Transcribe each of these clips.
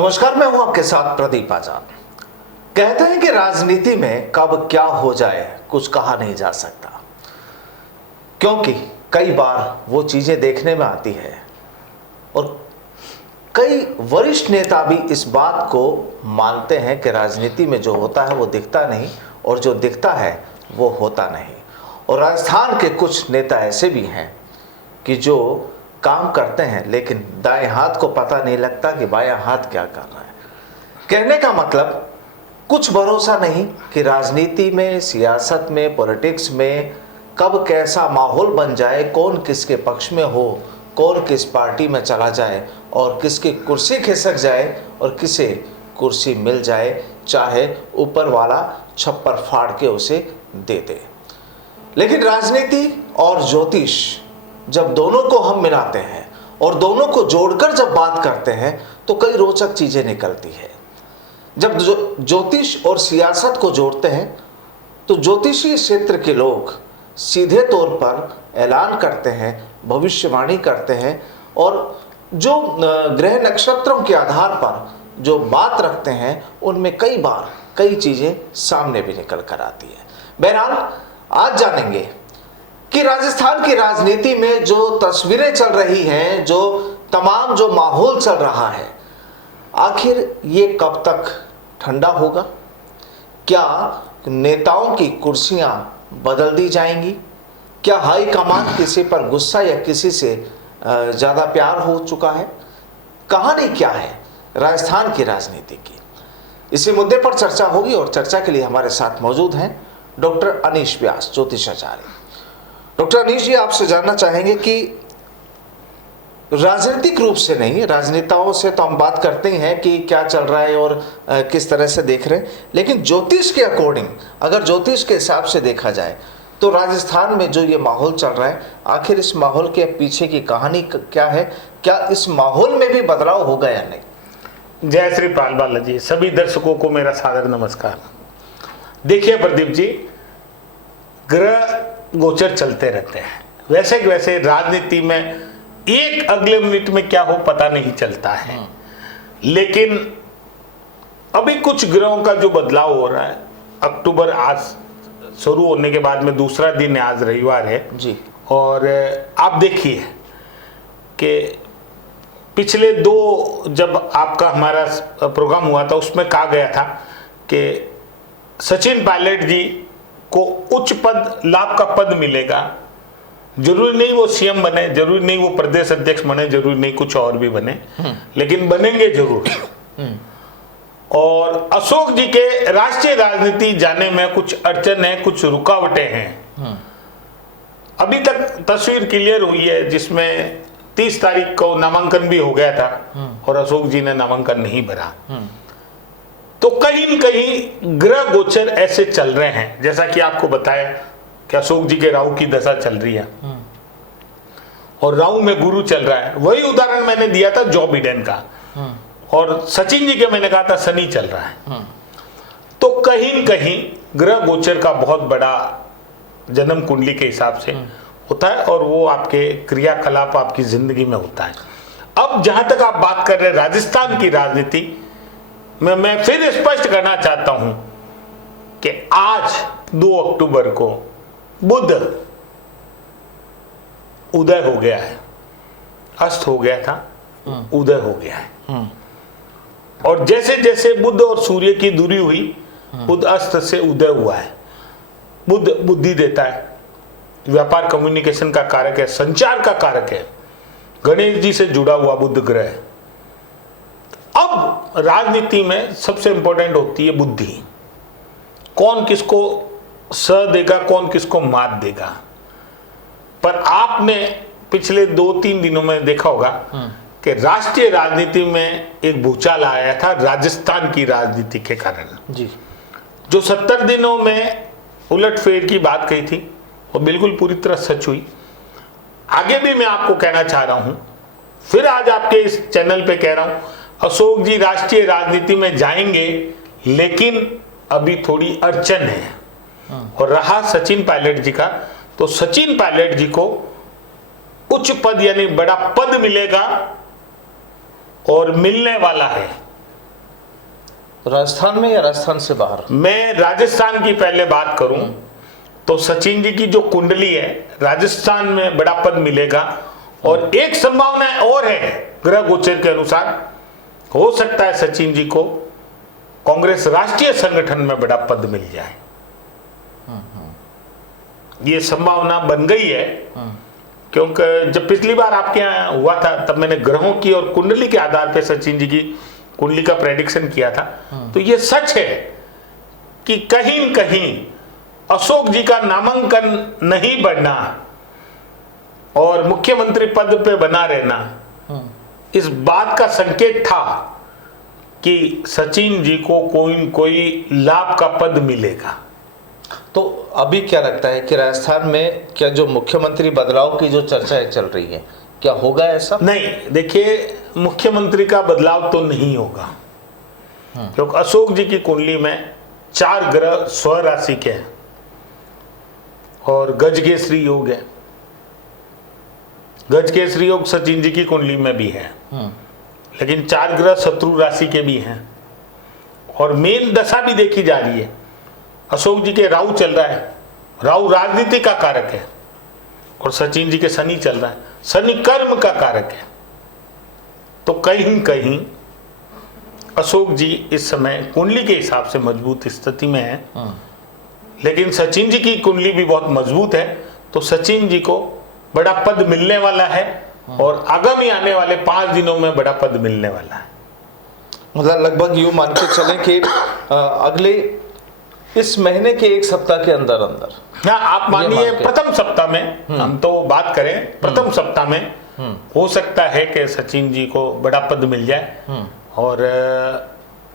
नमस्कार, मैं हूं आपके साथ प्रदीप आजाद। कहते हैं कि राजनीति में कब क्या हो जाए कुछ कहा नहीं जा सकता, क्योंकि कई बार वो चीजें देखने में आती है और कई वरिष्ठ नेता भी इस बात को मानते हैं कि राजनीति में जो होता है वो दिखता नहीं और जो दिखता है वो होता नहीं। और राजस्थान के कुछ नेता ऐसे भी हैं कि जो काम करते हैं लेकिन दाएं हाथ को पता नहीं लगता कि बायां हाथ क्या कर रहा है। कहने का मतलब कुछ भरोसा नहीं कि राजनीति में, सियासत में, पॉलिटिक्स में कब कैसा माहौल बन जाए, कौन किसके पक्ष में हो, कौन किस पार्टी में चला जाए और किसकी कुर्सी खिसक जाए और किसे कुर्सी मिल जाए, चाहे ऊपर वाला छप्पर फाड़ के उसे दे दे। लेकिन राजनीति और ज्योतिष जब दोनों को हम मिलाते हैं और दोनों को जोड़कर जब बात करते हैं तो कई रोचक चीजें निकलती है। जब ज्योतिष और सियासत को जोड़ते हैं तो ज्योतिषीय क्षेत्र के लोग सीधे तौर पर ऐलान करते हैं, भविष्यवाणी करते हैं और जो ग्रह नक्षत्रों के आधार पर जो बात रखते हैं उनमें कई बार कई चीजें सामने भी निकल कर आती है। बहरहाल आज जानेंगे कि राजस्थान की राजनीति में जो तस्वीरें चल रही हैं, जो माहौल चल रहा है, आखिर ये कब तक ठंडा होगा? क्या नेताओं की कुर्सियां बदल दी जाएंगी? क्या हाई कमान किसी पर गुस्सा या किसी से ज़्यादा प्यार हो चुका है? कहानी क्या है राजस्थान की राजनीति की? इसी मुद्दे पर चर्चा होगी और चर्चा के लिए हमारे साथ मौजूद हैं डॉक्टर अनीश व्यास, ज्योतिषाचार्य। डॉक्टर अनीश जी, आपसे जानना चाहेंगे कि राजनीतिक रूप से नहीं, राजनेताओं से तो हम बात करते ही हैं कि क्या चल रहा है और किस तरह से देख रहे हैं, लेकिन ज्योतिष के अकॉर्डिंग, अगर ज्योतिष के हिसाब से देखा जाए तो राजस्थान में जो ये माहौल चल रहा है, आखिर इस माहौल के पीछे की कहानी क्या है? क्या इस माहौल में भी बदलाव होगा या नहीं? जय श्री पाल जी, सभी दर्शकों को मेरा सादर नमस्कार। देखिए प्रदीप जी, ग्रह गोचर चलते रहते हैं, वैसे राजनीति में एक अगले मिनट में क्या हो पता नहीं चलता है। लेकिन अभी कुछ ग्रहों का जो बदलाव हो रहा है, अक्टूबर आज शुरू होने के बाद में दूसरा दिन है, आज रविवार है जी। और आप देखिए कि पिछले दो जब आपका हमारा प्रोग्राम हुआ था उसमें कहा गया था कि सचिन पायलट जी को उच्च पद, लाभ का पद मिलेगा। जरूरी नहीं वो सीएम बने, जरूरी नहीं वो प्रदेश अध्यक्ष बने, जरूरी नहीं कुछ और भी बने, लेकिन बनेंगे जरूर। और अशोक जी के राष्ट्रीय राजनीति जाने में कुछ अड़चन है, कुछ रुकावटें हैं। अभी तक तस्वीर क्लियर हुई है, जिसमें 30 तारीख को नामांकन भी हो गया था और अशोक जी ने नामांकन नहीं भरा। तो कहीं न कहीं ग्रह गोचर ऐसे चल रहे हैं, जैसा कि आपको बताया कि अशोक जी के राहु की दशा चल रही है और राहु में गुरु चल रहा है। वही उदाहरण मैंने दिया था जो बिडेन का, और सचिन जी के मैंने कहा था शनि चल रहा है। तो कहीं न कहीं ग्रह गोचर का बहुत बड़ा जन्म कुंडली के हिसाब से होता है और वो आपके क्रियाकलाप आपकी जिंदगी में होता है। अब जहां तक आप बात कर रहे हैं राजस्थान की राजनीति में, मैं फिर स्पष्ट करना चाहता हूं कि आज 2 अक्टूबर को बुध उदय हो गया है, अस्त हो गया था, उदय हो गया है। और जैसे जैसे बुध और सूर्य की दूरी हुई, बुध अस्त से उदय हुआ है। बुध बुद्धि देता है, व्यापार कम्युनिकेशन का कारक है, संचार का कारक है, गणेश जी से जुड़ा हुआ बुध ग्रह है। अब राजनीति में सबसे इंपॉर्टेंट होती है बुद्धि। कौन किसको स देगा, कौन किसको मात देगा। पर आपने पिछले 2-3 दिनों में देखा होगा कि राष्ट्रीय राजनीति में एक भूचाल आया था राजस्थान की राजनीति के कारण जी। जो 70 दिनों में उलटफेर की बात कही थी वो बिल्कुल पूरी तरह सच हुई। आगे भी मैं आपको कहना चाह रहा हूं, फिर आज आपके इस चैनल पे कह रहा हूं, अशोक जी राष्ट्रीय राजनीति में जाएंगे, लेकिन अभी थोड़ी अड़चन है। और रहा सचिन पायलट जी का, तो सचिन पायलट जी को उच्च पद यानी बड़ा पद मिलेगा और मिलने वाला है। तो राजस्थान में या राजस्थान से बाहर? मैं राजस्थान की पहले बात करूं तो सचिन जी की जो कुंडली है, राजस्थान में बड़ा पद मिलेगा। और एक संभावना और है, ग्रह गोचर के अनुसार हो सकता है सचिन जी को कांग्रेस राष्ट्रीय संगठन में बड़ा पद मिल जाए। ये संभावना बन गई है, क्योंकि जब पिछली बार आपके यहाँ हुआ था तब मैंने ग्रहों की और कुंडली के आधार पर सचिन जी की कुंडली का प्रेडिक्शन किया था। तो ये सच है कि कहीं न कहीं अशोक जी का नामांकन नहीं बढ़ना और मुख्यमंत्री पद पे बना रहना इस बात का संकेत था कि सचिन जी को कोई न कोई लाभ का पद मिलेगा। तो अभी क्या लगता है कि राजस्थान में क्या जो मुख्यमंत्री बदलाव की जो चर्चाएं चल रही है, क्या होगा ऐसा? नहीं, देखिए, मुख्यमंत्री का बदलाव तो नहीं होगा, क्योंकि अशोक जी की कुंडली में 4 ग्रह स्व राशि के हैं और गजकेसरी योग है। गजकेसरी योग सचिन जी की कुंडली में भी है, लेकिन 4 ग्रह शत्रु राशि के भी हैं और मेन दशा भी देखी जा रही है। अशोक जी के राहु चल रहा है, राहु राजनीति का कारक है, और सचिन जी के शनि चल रहा है, शनि कर्म का कारक है। तो कहीं न कहीं अशोक जी इस समय कुंडली के हिसाब से मजबूत स्थिति में है, लेकिन सचिन जी की कुंडली भी बहुत मजबूत है। तो सचिन जी को बड़ा पद मिलने वाला है और आगामी आने वाले 5 दिनों में बड़ा पद मिलने वाला है। मतलब लगभग यूं मान के चलें कि अगले इस महीने के 1 सप्ताह के अंदर अंदर, हाँ, आप मानिए प्रथम सप्ताह में, हम तो बात करें प्रथम सप्ताह में हो सकता है कि सचिन जी को बड़ा पद मिल जाए और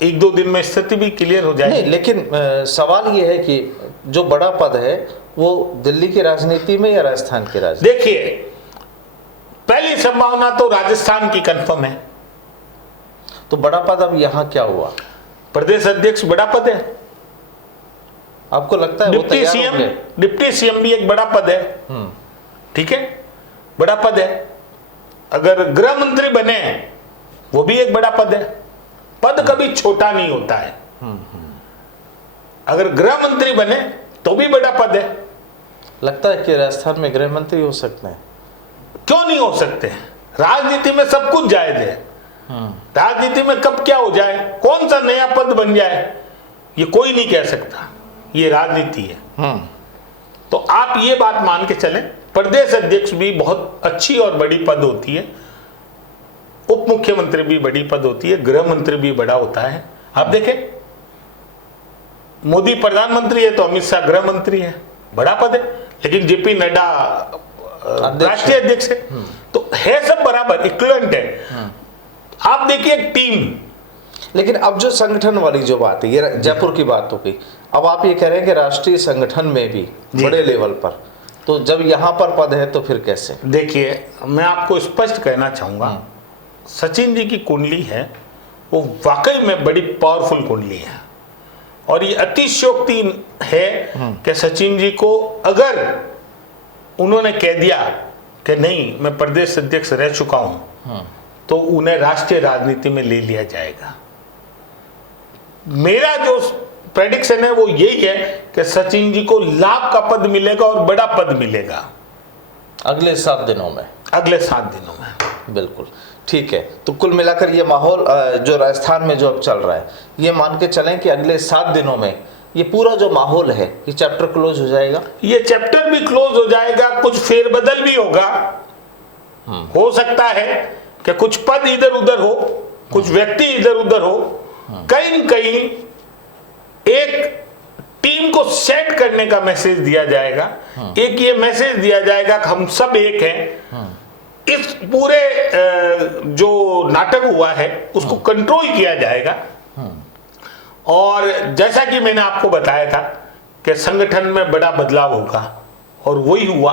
1-2 दिन में स्थिति भी क्लियर हो जाए। नहीं, लेकिन सवाल ये है कि जो बड़ा पद है वो दिल्ली की राजनीति में या राजस्थान की राजनीति? देखिए, पहली संभावना तो राजस्थान की कंफर्म है। तो बड़ा पद अब यहाँ क्या हुआ? प्रदेश अध्यक्ष बड़ा पद है। आपको लगता है वो डिप्टी तैयार सीएम, होंगे? डिप्टी सीएम भी एक बड़ा पद है, ठीक है, बड़ा पद है। अगर गृह मंत्री बने वो भी एक बड़ा पद है। पद कभी छोटा नहीं होता है। अगर गृह मंत्री बने तो भी बड़ा पद है। लगता है कि राजस्थान में गृह मंत्री हो सकते हैं? क्यों नहीं हो सकते? राजनीति में सब कुछ जायज है। राजनीति में कब क्या हो जाए, कौन सा नया पद बन जाए, ये कोई नहीं कह सकता। ये राजनीति है। तो आप ये बात मान के चलें, प्रदेश अध्यक्ष भी बहुत अच्छी और बड़ी पद होती है, उप मुख्यमंत्री भी बड़ी पद होती है, गृह मंत्री भी बड़ा होता है। आप देखें, मोदी प्रधानमंत्री है तो अमित शाह गृह मंत्री है, बड़ा पद है। लेकिन जेपी नड्डा राष्ट्रीय अध्यक्ष है। तो है सब बराबर, इक्विवेलेंट है। आप देखिए टीम। लेकिन अब जो संगठन वाली जो बात है, ये जयपुर की बात हो गई, अब आप ये कह रहे हैं कि राष्ट्रीय संगठन में भी बड़े लेवल पर, तो जब यहाँ पर पद है तो फिर कैसे? देखिए, मैं आपको स्पष्ट कहना चाहूंगा, सचिन जी की कुंडली है वो वाकई में बड़ी पावरफुल कुंडली है और ये अतिशयोक्ति है कि सचिन जी को अगर उन्होंने कह दिया कि नहीं मैं प्रदेश अध्यक्ष रह चुका हूं तो उन्हें राष्ट्रीय राजनीति में ले लिया जाएगा। मेरा जो प्रेडिक्शन है वो यही है कि सचिन जी को लाभ का पद मिलेगा और बड़ा पद मिलेगा अगले 7 दिनों में। अगले 7 दिनों में। बिल्कुल ठीक है। तो कुल मिलाकर ये माहौल जो राजस्थान में जो अब चल रहा है, ये मान के चलें कि अगले 7 दिनों में ये पूरा जो माहौल है ये चैप्टर क्लोज हो जाएगा। ये चैप्टर भी क्लोज हो जाएगा, कुछ फेरबदल भी होगा। हो सकता है कि कुछ पद इधर उधर हो, कुछ व्यक्ति इधर उधर हो, कहीं न कहीं एक टीम को सेट करने का मैसेज दिया जाएगा। एक ये मैसेज दिया जाएगा कि हम सब एक हैं। इस पूरे जो नाटक हुआ है उसको कंट्रोल किया जाएगा। और जैसा कि मैंने आपको बताया था कि संगठन में बड़ा बदलाव होगा और वही हुआ।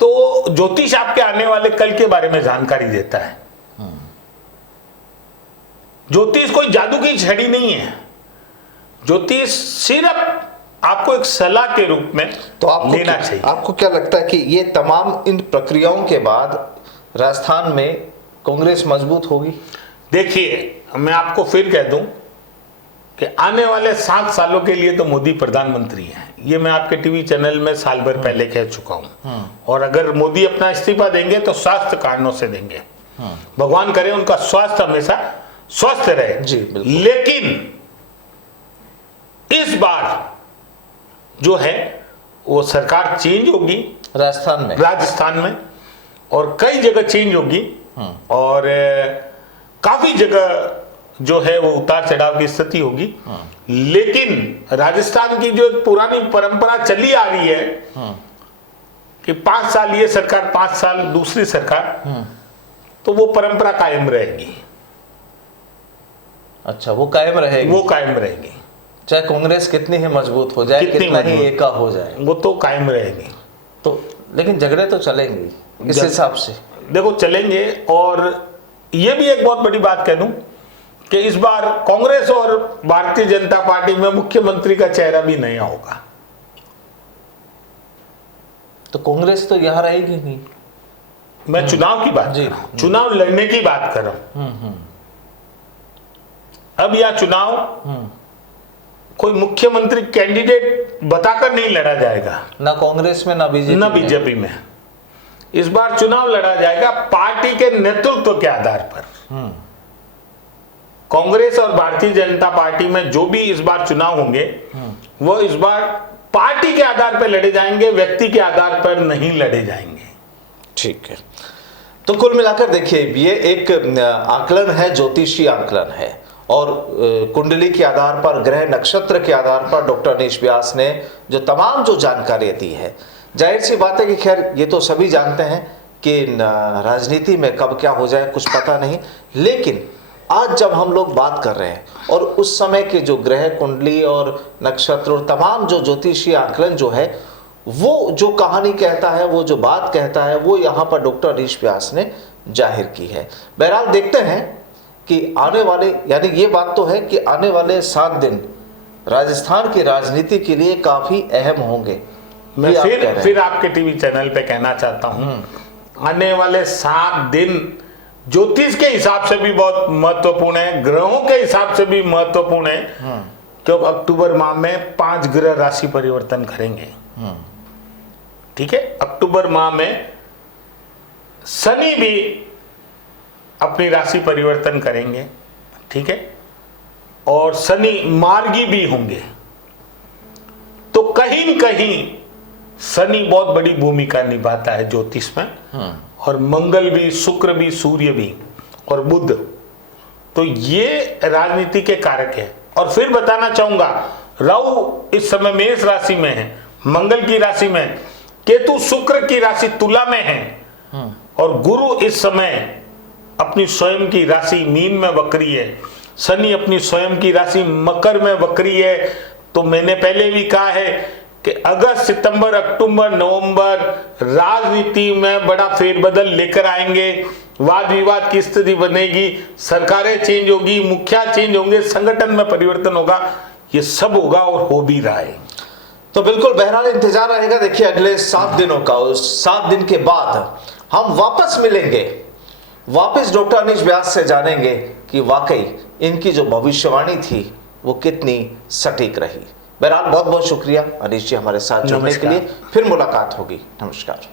तो ज्योतिष आपके आने वाले कल के बारे में जानकारी देता है। ज्योतिष कोई जादू की छड़ी नहीं है। ज्योतिष सिर्फ आपको एक सलाह के रूप में तो आपको लेना चाहिए। आपको क्या लगता है कि ये तमाम इन प्रक्रियाओं के बाद राजस्थान में कांग्रेस मजबूत होगी? देखिए, मैं आपको फिर कह दूं कि आने वाले 7 सालों के लिए तो मोदी प्रधानमंत्री हैं। ये मैं आपके टीवी चैनल में साल भर पहले कह चुका हूं। और अगर मोदी अपना इस्तीफा देंगे तो स्वास्थ्य कारणों से देंगे। भगवान करे उनका स्वास्थ्य हमेशा स्वस्थ रहे। जी, बिल्कुल। लेकिन इस बार जो है वो सरकार चेंज होगी राजस्थान में और कई जगह चेंज होगी और काफी जगह जो है वो उतार चढ़ाव की स्थिति होगी। लेकिन राजस्थान की जो एक पुरानी परंपरा चली आ रही है कि 5 साल ये सरकार 5 साल दूसरी सरकार, तो वो परंपरा कायम रहेगी। अच्छा, वो कायम रहेगी। वो कायम रहेगी, चाहे कांग्रेस कितनी ही मजबूत हो जाए, कितना ही एका हो जाए, वो तो कायम रहेगी। तो लेकिन झगड़े तो चलेंगे इस हिसाब से। देखो चलेंगे। और ये भी एक बहुत बड़ी बात कह दूं कि इस बार कांग्रेस और भारतीय जनता पार्टी में मुख्यमंत्री का चेहरा भी नया होगा। तो कांग्रेस तो यहाँ रहेगी नहीं। मैं चुनाव की बात कर रहा हूं, चुनाव लड़ने की बात कर रहा हूं। अब यह चुनाव कोई मुख्यमंत्री कैंडिडेट बताकर नहीं लड़ा जाएगा, ना कांग्रेस में ना बीजेपी में। इस बार चुनाव लड़ा जाएगा पार्टी के नेतृत्व के आधार पर। कांग्रेस और भारतीय जनता पार्टी में जो भी इस बार चुनाव होंगे वो इस बार पार्टी के आधार पर लड़े जाएंगे, व्यक्ति के आधार पर नहीं लड़े जाएंगे। ठीक है। तो कुल मिलाकर देखिए, ये एक आकलन है, ज्योतिषी आकलन है, और कुंडली के आधार पर, ग्रह नक्षत्र के आधार पर डॉक्टर अनीश व्यास ने जो तमाम जो जानकारी दी है, जाहिर सी बात है कि खैर ये तो सभी जानते हैं कि राजनीति में कब क्या हो जाए कुछ पता नहीं। लेकिन आज जब हम लोग बात कर रहे हैं और उस समय के जो ग्रह कुंडली और नक्षत्र और तमाम जो ज्योतिषीय आकलन जो है, वो जो कहानी कहता है, वो जो बात कहता है, वो यहाँ पर डॉक्टर अनीश व्यास ने जाहिर की है। बहरहाल देखते हैं कि आने वाले, यानी ये बात तो है कि आने वाले 7 दिन राजस्थान की राजनीति के लिए काफी अहम होंगे। मैं फिर आपके टीवी चैनल पे कहना चाहता हूं, आने वाले 7 दिन ज्योतिष के हिसाब से भी बहुत महत्वपूर्ण है, ग्रहों के हिसाब से भी महत्वपूर्ण है, क्योंकि अक्टूबर माह में 5 ग्रह राशि परिवर्तन करेंगे। ठीक है, अक्टूबर माह में शनि भी अपनी राशि परिवर्तन करेंगे। ठीक है, और शनि मार्गी भी होंगे। तो कहीं न कहीं शनि बहुत बड़ी भूमिका निभाता है ज्योतिष में, और मंगल भी, शुक्र भी, सूर्य भी और बुध, तो ये राजनीति के कारक है। और फिर बताना चाहूंगा, राहु इस समय मेष राशि में है, मंगल की राशि में, केतु शुक्र की राशि तुला में है, और गुरु इस समय अपनी स्वयं की राशि मीन में वक्री है, शनि अपनी स्वयं की राशि मकर में वक्री है। तो मैंने पहले भी कहा है कि अगस्त, सितंबर, अक्टूबर, नवंबर राजनीति में बड़ा फेरबदल लेकर आएंगे, वाद विवाद की स्थिति बनेगी, सरकारें चेंज होगी, मुखिया चेंज होंगे, संगठन में परिवर्तन होगा, ये सब होगा और हो भी रहा है। तो बिल्कुल बहरहाल इंतजार रहेगा। देखिए अगले 7 दिनों का, उस 7 दिन के बाद हम वापस मिलेंगे, वापस डॉक्टर अनीश व्यास से जानेंगे कि वाकई इनकी जो भविष्यवाणी थी वो कितनी सटीक रही। बहरहाल बहुत बहुत शुक्रिया अनीश जी हमारे साथ जुड़ने के लिए। फिर मुलाकात होगी। नमस्कार।